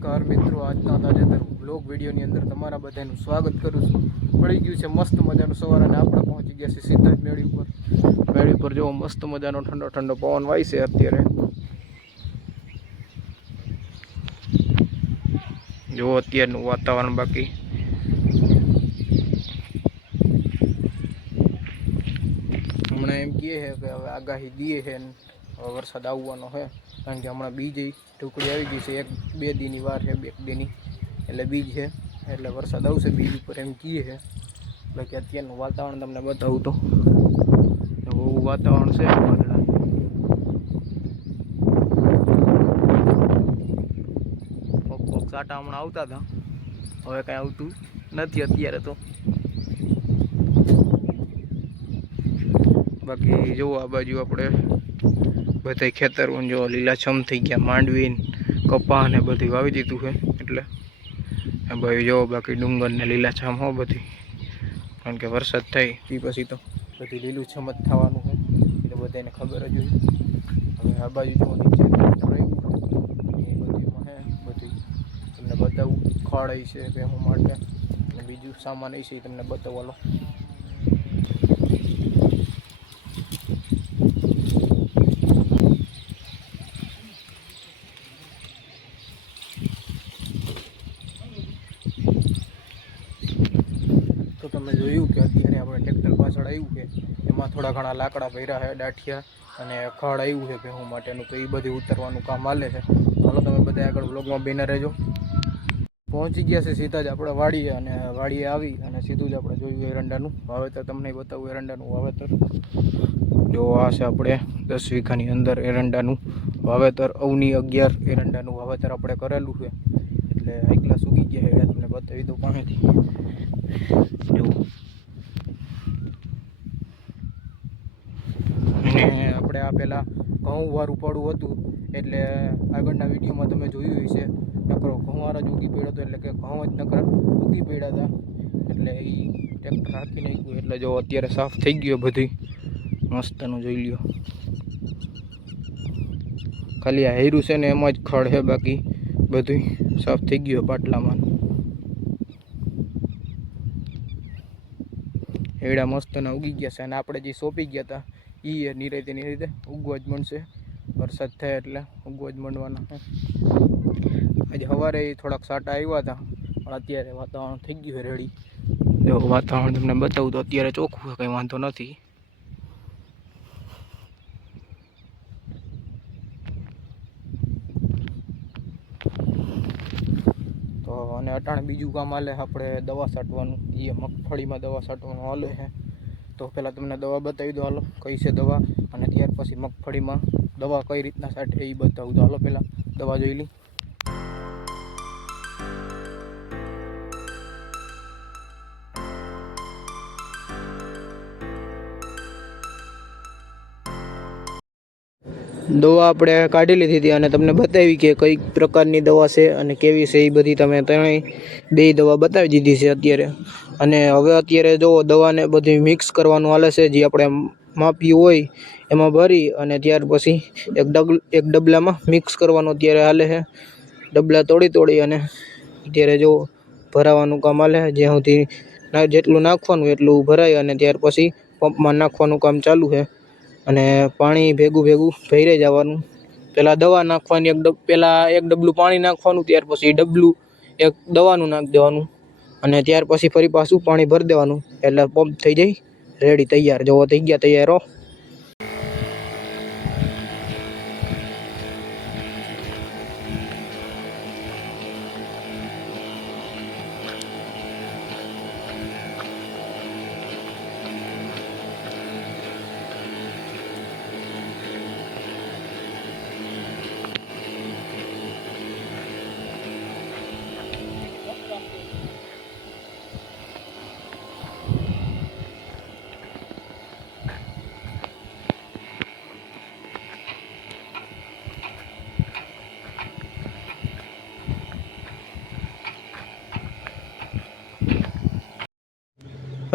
નમસ્કાર મિત્રો, આજના તાજેતર બ્લોગ વિડીયોની અંદર તમારા બધાનું સ્વાગત કરું છું। પડી ગયું છે મસ્ત મજાનું સવાર અને આપણે પહોંચી ગયા છે સીધા જ મેળી ઉપર જો મસ્ત મજાનો ઠંડો ઠંડો પવન વાય છે અત્યારે। જો અત્યારનું વાતાવરણ બાકી હમણાં એમ કહે છે કે હવે આગાહી દીએ છે વરસાદ આવવાનો છે, કારણ કે હમણાં બીજ ટુકડી આવી ગઈ છે। 1-2 દીની વાર છે, 2 દીની એટલે બીજ છે એટલે વરસાદ આવશે બીજ ઉપર એમ કહે છે। બાકી અત્યારનું વાતાવરણ તમને બતાવું તો એવું વાતાવરણ છે। વાદળા કોક સાટા હમણાં આવતા હતા, હવે કાંઈ આવતું નથી અત્યારે તો। બાકી જો આ બાજુ આપણે બધા ખેતરો જો લીલાછમ થઈ ગયા, માંડવી કપા ને બધું વાવી દીધું છે। એટલે ભાઈ જો બાકી ડુંગર ને લીલાછમ હો બધી, કારણ કે વરસાદ થાય એ પછી તો બધી લીલુંછમ જ થવાનું છે, એટલે બધાને ખબર જ હોય। હવે આ બાજુ જો નીચે એ બધીમાં હે બધું તમને બતાવું, ખડ છે ભેહું માટે અને બીજું સામાન છે એ તમને બતાવવાનો। તો તમે જોયું કે અત્યારે આપણે ટ્રેક્ટર પાછળ આવ્યું છે, એમાં થોડા ઘણા લાકડા ભર્યા છે, ડાઠિયા અને ખડ આવ્યું છે ભેહું માટેનું, તો એ બધું ઉતરવાનું કામ હાલે છે। હાલો તમે બધા આગળ વ્લોગમાં બને રહેજો। પહોંચી ગયા છે સીધા જ આપણે વાડીએ, અને વાડીએ આવી અને સીધું જ આપણે જોયું એરંડાનું વાવેતર, તમને બતાવું એરંડાનું વાવેતર। જો આ છે આપણે 10 વીઘાની અંદર એરંડાનું વાવેતર, અવની 11 એરંડાનું વાવેતર આપણે કરેલું છે, એટલે એકલા સૂકી ગયા છે, તમને બતાવી દઉં પાસેથી જો। અને આપણે આ પહેલાં ઘઉં વાળું પડવું હતું, એટલે આગળના વિડીયોમાં તમે જોયું હશે નકરો ઘઉંવાળા જ ઉગી પડ્યો હતો, એટલે કે ઘઉં જ નકરા ઉગી પડ્યા હતા, એટલે એ ટ્રેક્ટર રાખી નાખ્યું। એટલે જો અત્યારે સાફ થઈ ગયો બધી મસ્તનું જોઈ લ્યો, ખાલી આ હેરું છે ને એમાં જ ખડ છે, બાકી બધું સાફ થઈ ગયું પાટલામાં। એડા મસ્તના ઉગી ગયા છે, અને આપણે જે સોંપી ગયા હતા એ નિરાતે ઉગવા જ મળશે, વરસાદ થાય એટલે ઉગવા જ મળવાના છે। આજે સવારે થોડાક સાટા આવ્યા હતા, પણ અત્યારે વાતાવરણ થઈ ગયું છે રેડી। જો વાતાવરણ તમને બતાવું તો અત્યારે ચોખ્ખું છે, કંઈ વાંધો નથી। તો અને અટાણે બીજું કામ હાલે આપણે દવા છાંટવાનું, એ મગફળીમાં દવા છાંટવાનું હાલે છે। તો પહેલાં તમને દવા બતાવી દો, હાલો કઈ છે દવા, અને ત્યાર પછી મગફળીમાં દવા કઈ રીતના છાંટે એ બતાવું તો હાલો પહેલાં દવા જોઈ લઈ। દવા આપણે કાઢી લીધી હતી અને તમને બતાવી કે કઈ પ્રકારની દવા છે અને કેવી છે એ બધી તમે ત્રણેય બે દવા બતાવી દીધી છે અત્યારે। અને હવે અત્યારે જો દવાને બધી મિક્સ કરવાનું હાલે છે, જે આપણે માપી હોય એમાં ભરી અને ત્યાર પછી એક ડબલામાં મિક્સ કરવાનું અત્યારે હાલે છે। ડબલા તોડી અને અત્યારે જો ભરાવાનું કામ હાલે છે, જ્યાં સુધી જેટલું નાખવાનું એટલું ભરાય અને ત્યાર પછી પંપમાં નાખવાનું કામ ચાલુ છે। અને પાણી ભેગું ભરી જવાનું, પહેલાં દવા નાખવાની, પહેલાં એક ડબલું પાણી નાખવાનું, ત્યાર પછી ડબલું એક દવાનું નાખી દેવાનું, અને ત્યાર પછી ફરી પાછું પાણી ભરી દેવાનું, એટલે પંપ થઈ જાય રેડી તૈયાર। જો થઈ ગયા તૈયાર હો।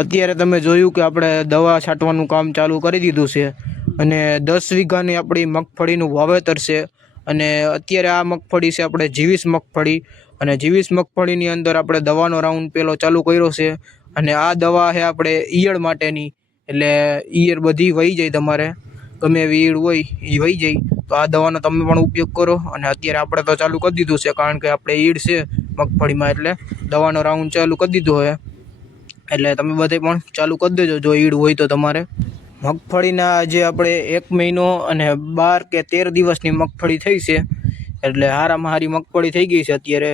અત્યારે તમે જોયું કે આપણે દવા છાંટવાનું કામ ચાલુ કરી દીધું છે, અને 10 વીઘાની આપણી મગફળીનું વાવેતર છે, અને અત્યારે આ મગફળી છે આપણે જીવીસ મગફળી, અને જીવીસ મગફળીની અંદર આપણે દવાનો રાઉન્ડ પેલો ચાલુ કર્યો છે. અને આ દવા છે આપણે ઈયળ માટેની, એટલે ઈયળ બધી વહી જાય, તમારે ગમે એવી ઈયળ હોય એ વહી જાય તો આ દવાનો તમે પણ ઉપયોગ કરો. અને અત્યારે આપણે તો ચાલુ કરી દીધું છે, કારણ કે આપણે ઈયળ છે મગફળીમાં, એટલે દવાનો રાઉન્ડ ચાલુ કરી દીધો હોય. એટલે તમે બધે પણ ચાલુ કરી દેજો જો ઈયળ હોય તો તમારે. મગફળીના જે આપણે 1 મહિનો અને 12 કે 13 દિવસની મગફળી થઈ છે, એટલે હારામાં હારી મગફળી થઈ ગઈ છે અત્યારે.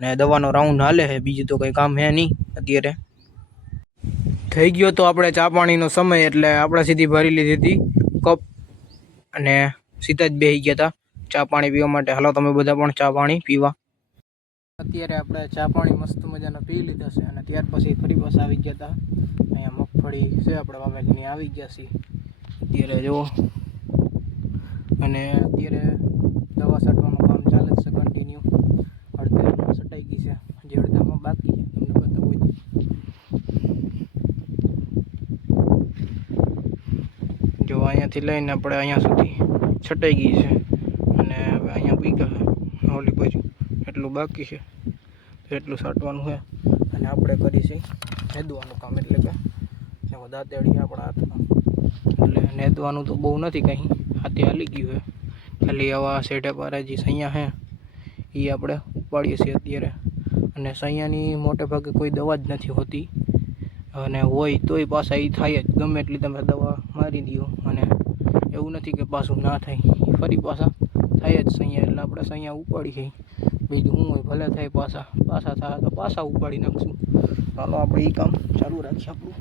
ને દવાનો રાઉન્ડ હાલે છે, બીજું તો કંઈ કામ હે નહીં અત્યારે. થઈ ગયો તો આપણે ચા પાણીનો સમય, એટલે આપણે સીધી ભરી લીધી હતી કપ અને સીધા જ બેસી ગયા હતા ચા પાણી પીવા માટે. હાલો તમે બધા પણ ચા પાણી પીવા. અત્યારે આપણે ચા પાણી મસ્ત મજાના પી લીધા છે, અને ત્યાર પછી ફરી પાછા આવી ગયા હતા. અહીંયા મગફળી છે આપણે વાવેલી આવી ગયા છે અત્યારે જુઓ. અને અત્યારે દવા છાંટવાનું કામ ચાલે જ છે કન્ટિન્યુ. અડધામાં છટાઈ ગઈ છે, હજી અડધામાં બાકી છે, તમને બતાવું જ. જો અહીંયાથી લઈને આપણે અહીંયા સુધી છટાઈ ગઈ છે, અને હવે અહીંયા પીગા છે ઓલી બાજુ એટલું બાકી છે, તો એટલું છાંટવાનું છે. અને આપણે કરીશું નેદવાનું કામ, એટલે કે દાંતેડી આપણા હાથમાં. એટલે નેદવાનું તો બહુ નથી કંઈ, હાથે હાલી ગયું છે. ખાલી આવા શેઢે પારા જે સૈયા છે એ આપણે ઉપાડીએ છીએ અત્યારે. અને સૈયાની મોટે ભાગે કોઈ દવા જ નથી હોતી, અને હોય તોય પાછા એ થાય જ, ગમે એટલી તમે દવા મારી દો અને એવું નથી કે પાછું ના થાય, ફરી પાછા થાય જ સૈયા. એટલે આપણે સૈયા ઉપાડી છે, બીજું શું હોય, ભલે થાય પાછા થાય તો પાછા ઉપાડી નાખશું. ચાલો આપણે એ કામ ચાલુ રાખીએ આપણું.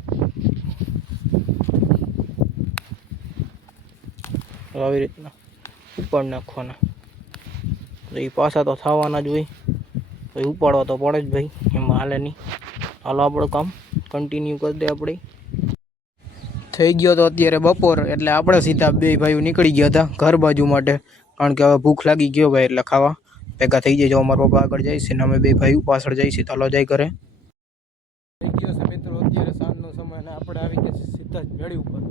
આવી રીતના ઉપાડી નાખવાના, એ પાછા તો થવાના જ હોય, તો ઉપાડવા તો પડે જ ભાઈ, એમાં હાલે નહીં. હાલો આપણું કામ કન્ટિન્યુ કરી દે આપણે. થઈ ગયો તો અત્યારે બપોર, એટલે આપણે સીધા બે ભાઈઓ નીકળી ગયા હતા ઘર બાજુ માટે, કારણ કે હવે ભૂખ લાગી ગયો ભાઈ, એટલે ખાવા ભેગા થઈ જાય. જો અમારા પપ્પા આગળ જાય છે ને અમે બે ભાઈઓ પાછળ જાય છે, ચાલો જાય કરે. થઈ ગયો છે મિત્રો અત્યારે સાંજનો સમય, અને આપણે આવી ગયા છે સીધા જ મેળી ઉપર.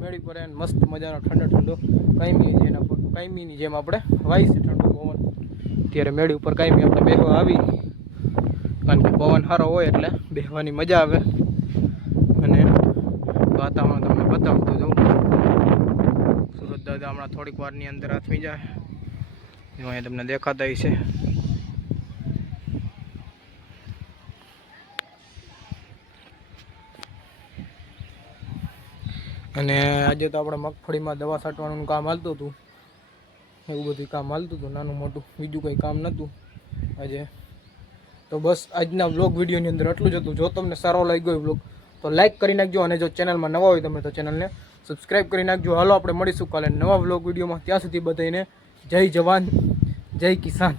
મેળી પર એને મસ્ત મજાનો ઠંડો કાયમીની જેમ આપણે વાય છે ઠંડો પવન. અત્યારે મેળી ઉપર કાયમી આપણે બેસવા આવી, કારણ કે પવન સારો હોય એટલે બેસવાની મજા આવે. અને વાતાવરણ તમને બતાવતો જાઉં. સુરત દાદા હમણાં થોડીક વારની અંદર આથમી જાય, અહીંયા તમને દેખાતા છે. અને આજે તો આપણે મગફળીમાં દવા છાંટવાનું કામ હાલતું હતું, એવું બધું કામ હાલતું હતું નાનું મોટું, બીજું કંઈ કામ નહોતું આજે. તો બસ આજના વ્લોગ વિડીયોની અંદર એટલું જ હતું. જો તમને સારો લાગ્યો હોય વ્લોગ તો લાઇક કરી નાખજો, અને જો ચેનલમાં નવા હોય તમે તો ચેનલને સબસ્ક્રાઈબ કરી નાખજો. હાલો આપણે મળીશું કાલે નવા વ્લોગ વિડીયોમાં. ત્યાં સુધી બધાને જય જવાન જય કિસાન.